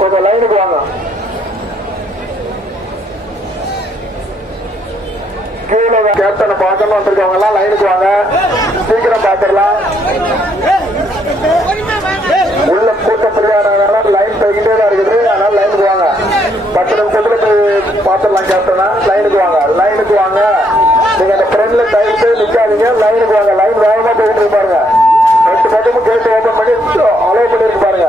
கொஞ்சம் லைனுக்கு வாங்க. கீழே கேப்டனை பார்க்கணும் வந்திருக்கவங்க எல்லாம் லைனுக்கு வாங்க. சீக்கிரம் பார்த்துடலாம். உள்ள கூட்ட கூட்டத்தில் லைன் போய்கிட்டே தான் இருக்குது. அதனால லைனுக்கு வாங்க. பத்து நிமிஷத்துல போய் பார்த்துடலாம் கேப்டனா லைனுக்கு வாங்க. லைனுக்கு வாங்க. நீங்க அந்த ஃப்ரெண்ட்ல டைம் நிக்காதீங்க. லைனுக்கு வாங்க. லைன் வேகமா போயிட்டு பாருங்க. மட்டும் கேட்டு ஓபன் பண்ணி அலோவ் பண்ணிருக்கு பாருங்க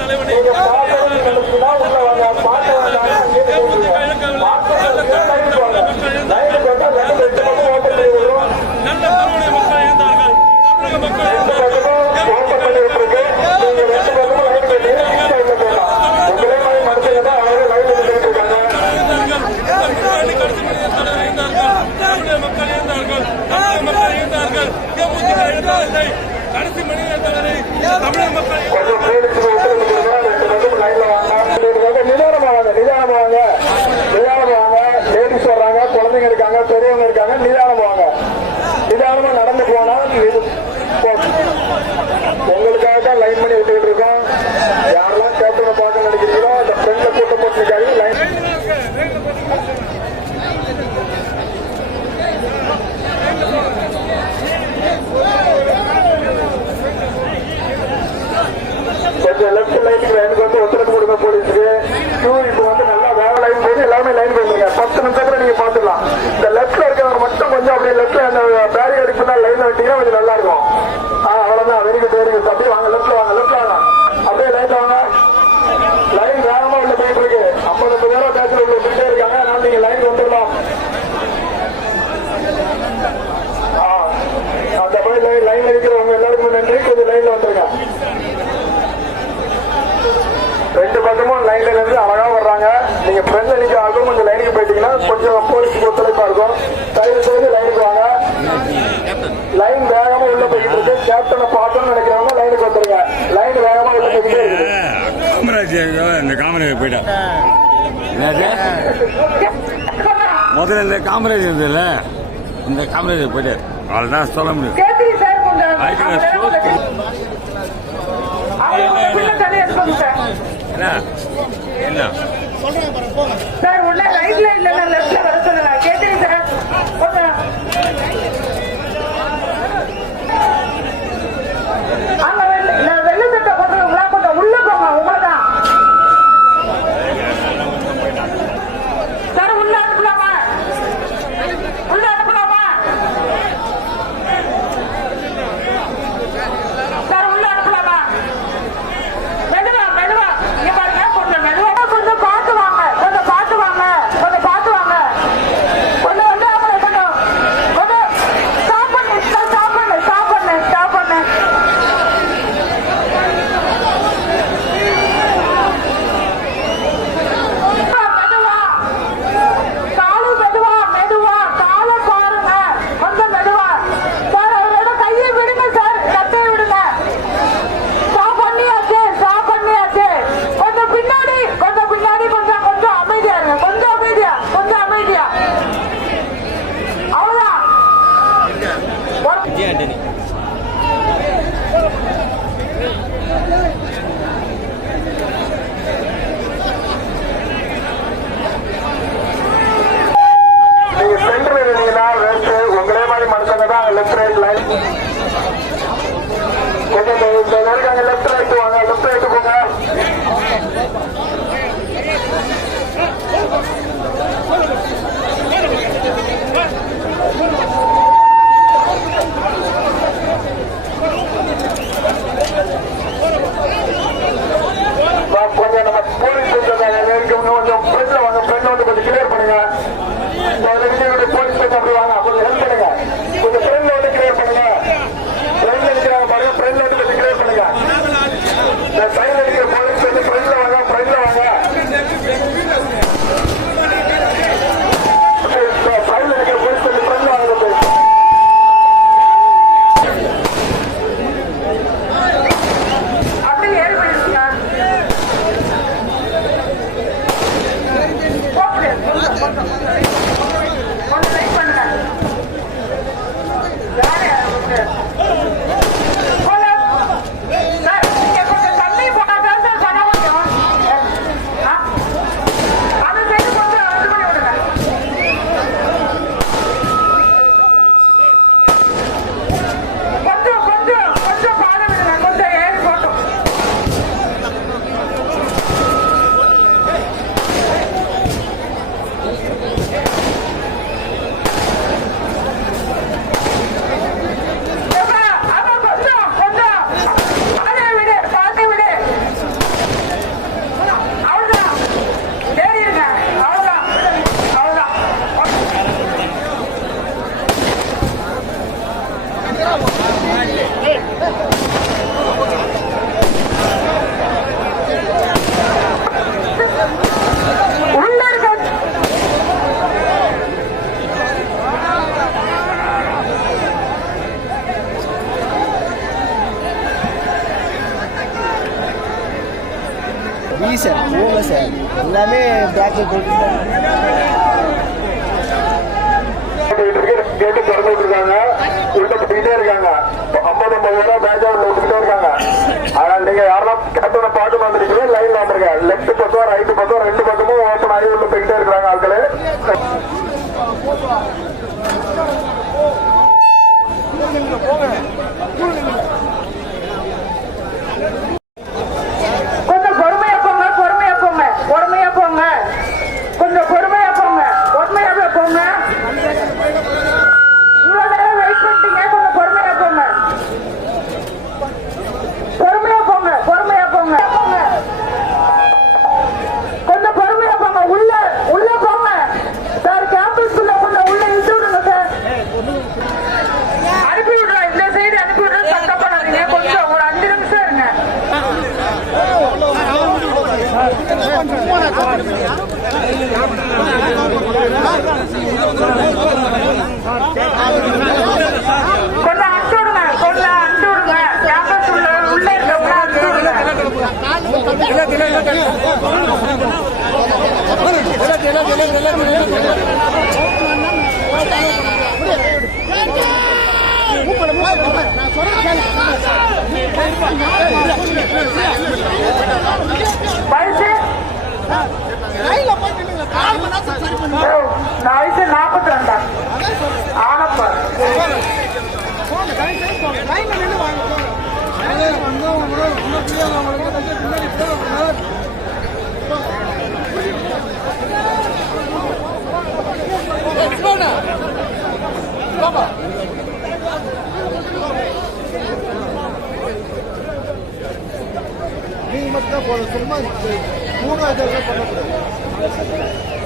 தலைவனை. லைன்ல இருந்து அழகா வர்றாங்க. நீங்க ஃப்ரெண்ட்ல நிக்க ஆகும் கொஞ்சம் லைனுக்கு போயிட்டீங்கன்னா கொஞ்சம் போலீஸுக்கு ஒத்துழைப்பா இருக்கும். தயவு செய்து லைனுக்கு வாங்க. லைன் வேகமா உள்ள போயிட்டு இருக்கு. கேப்டனை பார்க்கணும்னு நினைக்கிறவங்க லைனுக்கு வந்துருங்க. லைன் வேகமா உள்ள போயிட்டு இருக்கு. காமராஜ் இந்த காமராஜ் போயிட்டா. முதல்ல இந்த காமராஜ் இருந்ததுல இந்த காமராஜ் போயிட்டார் அவள் தான் சொல்ல முடியும். என்ன? என்ன? சார் உள்ள லைட்ல இல்ல லெஃப்ட்ல வர சொல்லலாம் கேட்டீங்க சார்? சார் ஓம சார் எல்லாமே பிளாக் கேட்டு திறந்துட்டு இருக்காங்க உள்ள போட்டுக்கிட்டே இருக்காங்க ஐம்பது ஐம்பது ரூபாய் பேஜா உள்ள விட்டுக்கிட்டே இருக்காங்க ஆனா நீங்க யாரா பாட்டு வந்துருக்கீங்க லைன்ல வந்துருங்க லெப்ட் பக்கம் ரைட் பக்கம் ரெண்டு பக்கமும் ஓப்பன் ஆகி உள்ள போய்கிட்டே இருக்கிறாங்க ஆட்கள் போங்க வயசு நாற்பத்தி ரெண்டா ஆனப்பா Come on. நீங்கள் மட்டும் தான் போகணும் சும்மா மூணு அதெல்லாம் பண்ணக்கூடாது.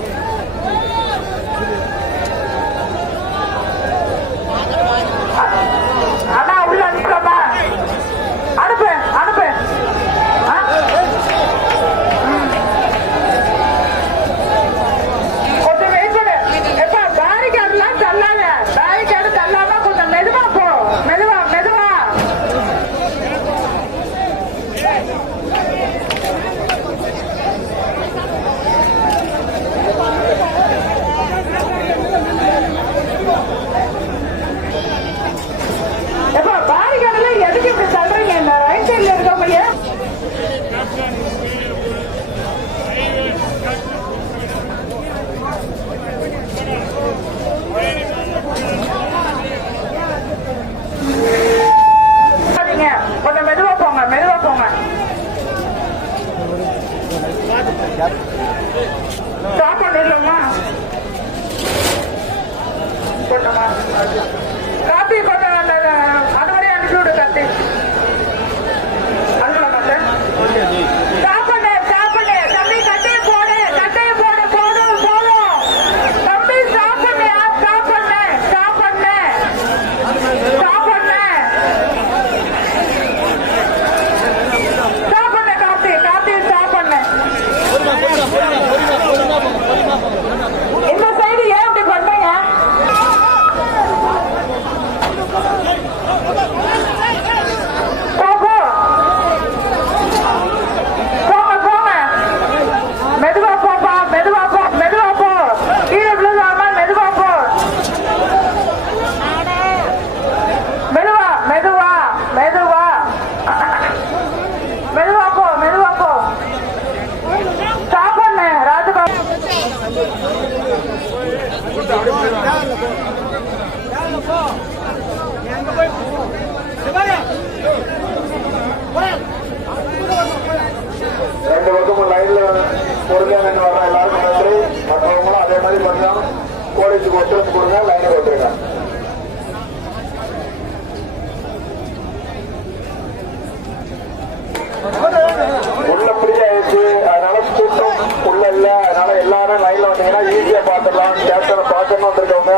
பார்த்துடலாம். கேப்டனை பார்க்கணும் வந்திருக்கவங்க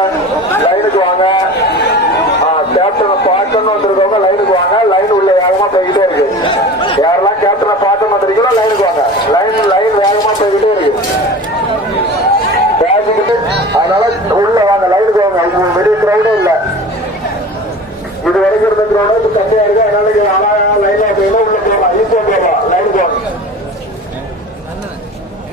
லைனுக்கு வாங்க. கேப்டனை பார்க்கணும் வந்திருக்கவங்க லைனுக்கு வாங்க. லைன் உள்ள வேகமா போய்கிட்டே இருக்கு. யாரெல்லாம் கேப்டனை பார்க்கணும் வந்திருக்கீங்களோ லைனுக்கு வாங்க. லைன் லைன் வேகமா போய்கிட்டே இருக்கு. பேசிக்கிட்டு அதனால உள்ள வாங்க. லைனுக்கு வாங்க. பெரிய கிரௌடே இல்லை. இது வரைக்கும் இருந்த கிரௌடே கம்மியா இருக்கு. அதனால அழகா லைன்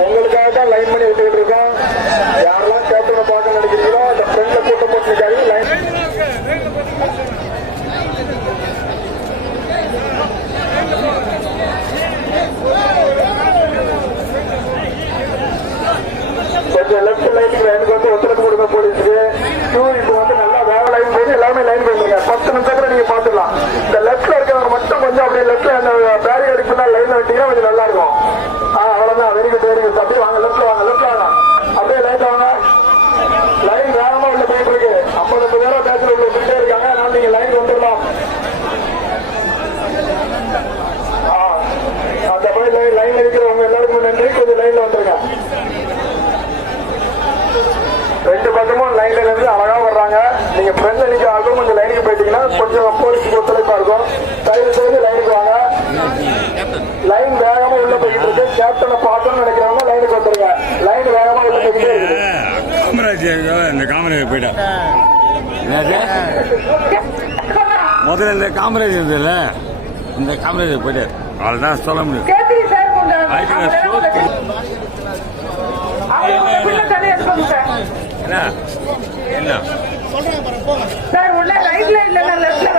உங்களுக்காக தான் லைன் பண்ணி விட்டுக்கிட்டு இருக்கோம். யாரெல்லாம் கேப்டனை பார்க்க நினைக்கிறீங்களோ அந்த கூட்டம் போட்டுருக்காங்க கொஞ்சம் லெஃப்ட் லைனுக்கு லைனுக்கு வந்து ஒத்துழைப்பு கொடுங்க போலீஸுக்கு. வந்து நல்லா லைன் போயிட்டு எல்லாமே லைன் போயிருங்க பத்து நிமிஷம் நீங்க பாத்துக்கலாம் இந்த லெஃப்ட்ல இருக்கிறவங்க மட்டும் கொஞ்சம் அப்படியே லெஃப்ட்ல அந்த பேரிகேடுக்கு பின்னால் லைன்ல விட்டீங்கன்னா கொஞ்சம் நீங்க ஃப்ரெண்ட்ல நிக்க ஆகும் கொஞ்சம் லைனுக்கு போயிட்டீங்கன்னா கொஞ்சம் போலீஸுக்கு ஒத்துழைப்பா இருக்கும். தயவு செய்து லைனுக்கு வாங்க. லைன் வேகமா உள்ள போயிட்டு இருக்கு. கேப்டனை பார்க்கணும்னு நினைக்கிறவங்க லைனுக்கு வந்துருங்க. லைன் வேகமா உள்ள போயிட்டு காமராஜ் இந்த காமராஜ் போயிட்டா. முதல்ல இந்த காமராஜ் இருந்ததுல இந்த காமராஜ் போயிட்டார். அவ்வளோதான் சொல்ல முடியும். என்ன? என்ன? இல்ல இல்ல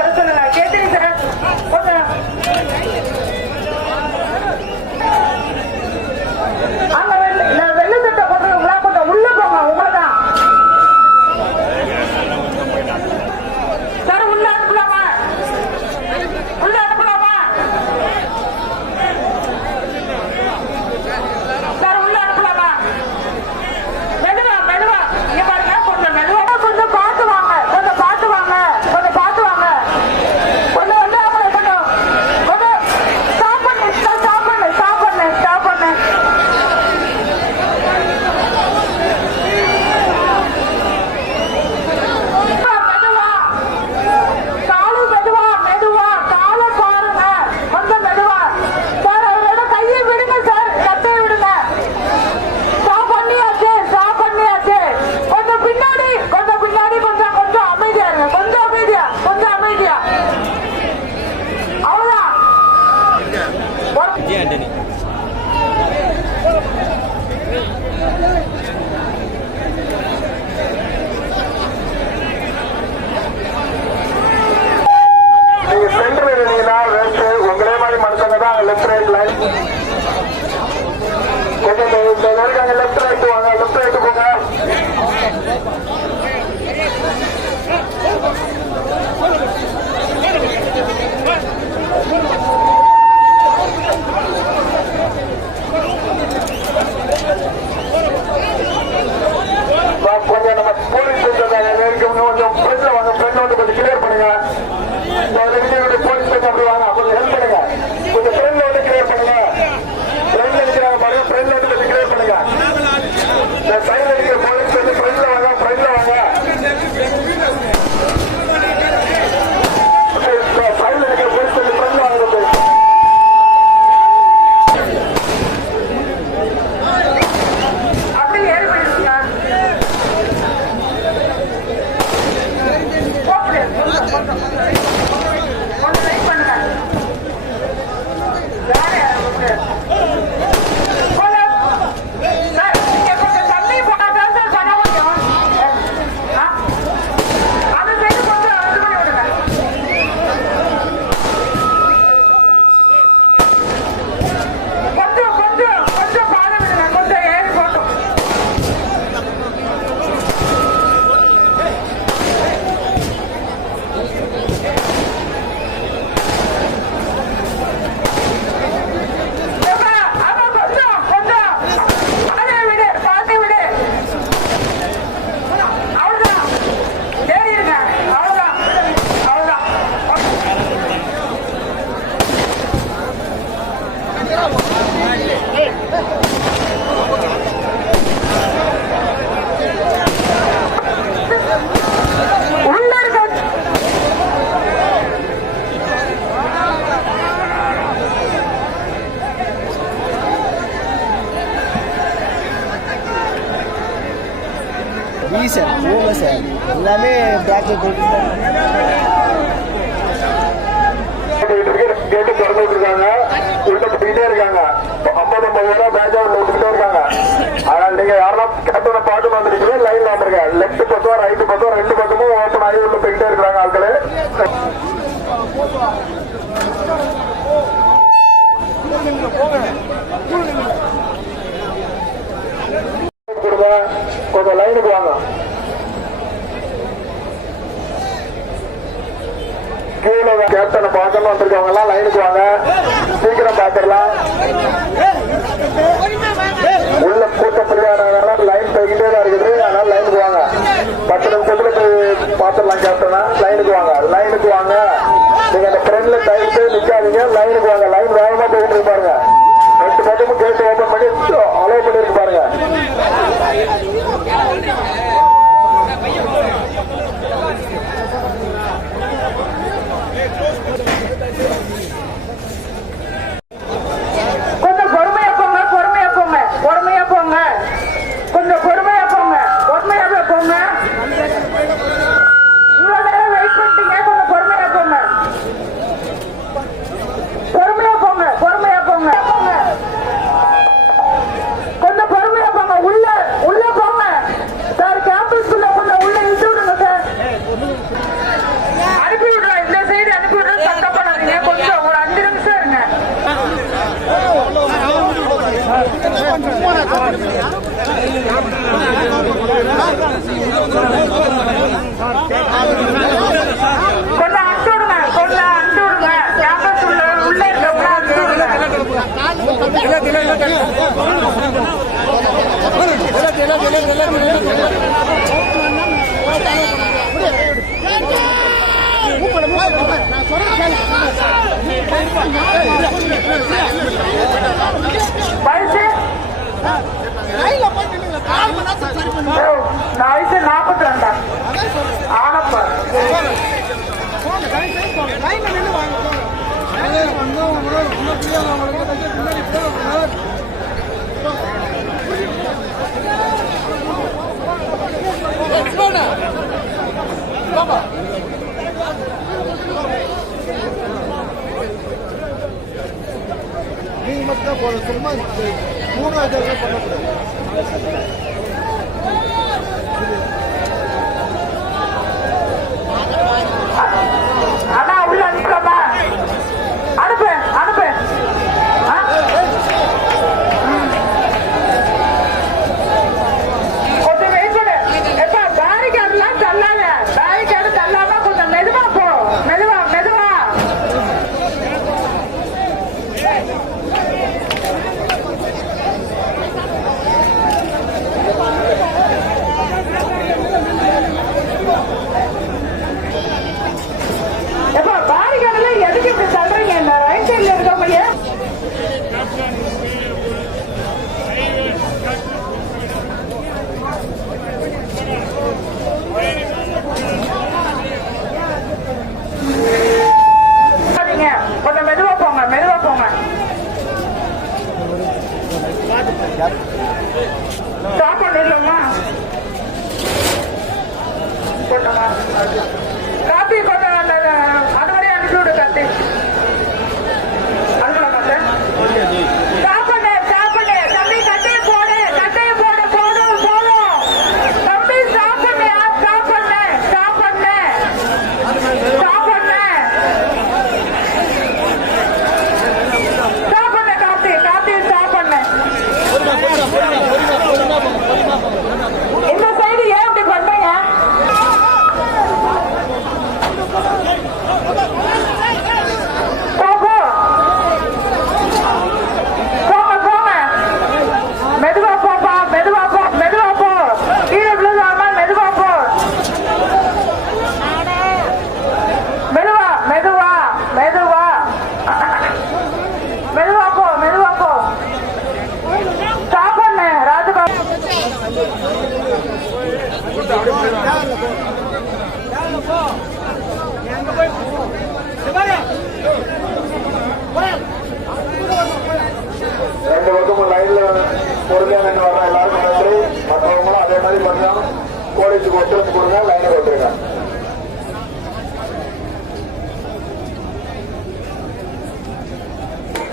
보고. கேப்டனை பார்க்கணும் வந்திருக்கவங்க லைனுக்கு வாங்க. சீக்கிரம் பார்த்துடலாம். உள்ள கூட்டம் பிரியாதனால லைன் போய்கிட்டே தான் இருக்குது. அதனால லைனுக்கு வாங்க. பத்து நிமிஷத்துல போய் பார்த்துடலாம் கேப்டனா லைனுக்கு வாங்க. லைனுக்கு வாங்க. நீங்க அந்த ஃப்ரெண்ட்ல டைம் நிக்காதீங்க. லைனுக்கு வாங்க. லைன் வேகமா போயிட்டு இருப்பாருங்க வயசு நாற்பத்தி ரெண்டா ஆனப்பா Let's go நீங்கள் மட்டும் தான் போகணும் சும்மா மூணாவது பண்ணக்கூடாது.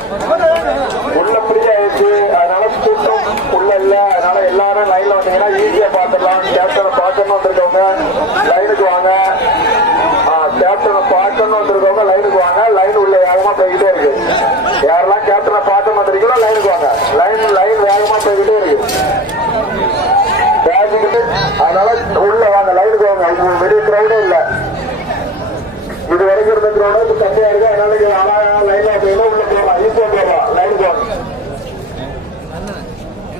உள்ள ஃப்ரீ ஆயிடுச்சு அதனால கூட்டம் உள்ள இல்ல. அதனால எல்லாரும் லைன்ல வந்தீங்கன்னா ஈஸியா பாத்துடலாம் கேப்டனை பார்க்கணும் வந்திருக்கவங்க லைனுக்கு வாங்க. கேப்டனை பார்க்கணும் வந்திருக்கவங்க லைனுக்கு வாங்க. லைன் உள்ள வேகமா போய்கிட்டே இருக்கு. யாரெல்லாம் கேப்டனை பார்க்க வந்திருக்கீங்களோ லைனுக்கு வாங்க. லைன் லைன் வேகமா போய்கிட்டே இருக்கு. பேசிக்கிட்டு அதனால உள்ள வாங்க. லைனுக்கு வாங்க. இது வெளிய கிரௌடே இல்ல. இது வரைக்கும் இருந்த கிரௌண்ட் இப்ப கம்மியா இருக்கு. அதனால லைன்